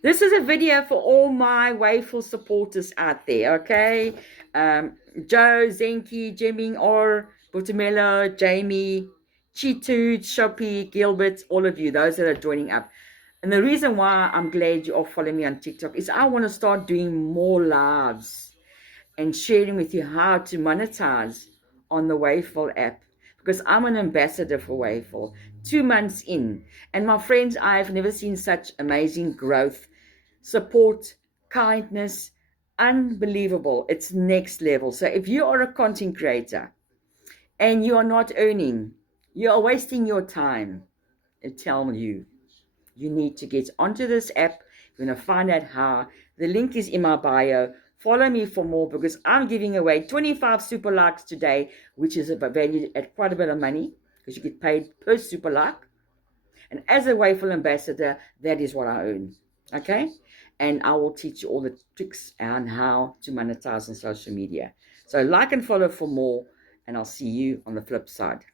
This is a video for all my Wayful supporters out there, okay? Joe, Zenki, Jimmy, or Butamelo, Jamie, Chitu, Shoppy, Gilbert, all of you, those that are joining up. And the reason why I'm glad you all follow me on TikTok is I want to start doing more lives and sharing with you how to monetize on the Wayful app because I'm an ambassador for Wayful 2 months in. And my friends, I've never seen such amazing growth, support, kindness, unbelievable. It's next level. So if you are a content creator and you are not earning, you are wasting your time. I tell you, you need to get onto this app. You're going to find out how. The link is in my bio. Follow me for more because I'm giving away 25 super likes today, which is valued at quite a bit of money because you get paid per super like. And as a Wayful ambassador, that is what I earn. Okay? And I will teach you all the tricks on how to monetize on social media. So like and follow for more, and I'll see you on the flip side.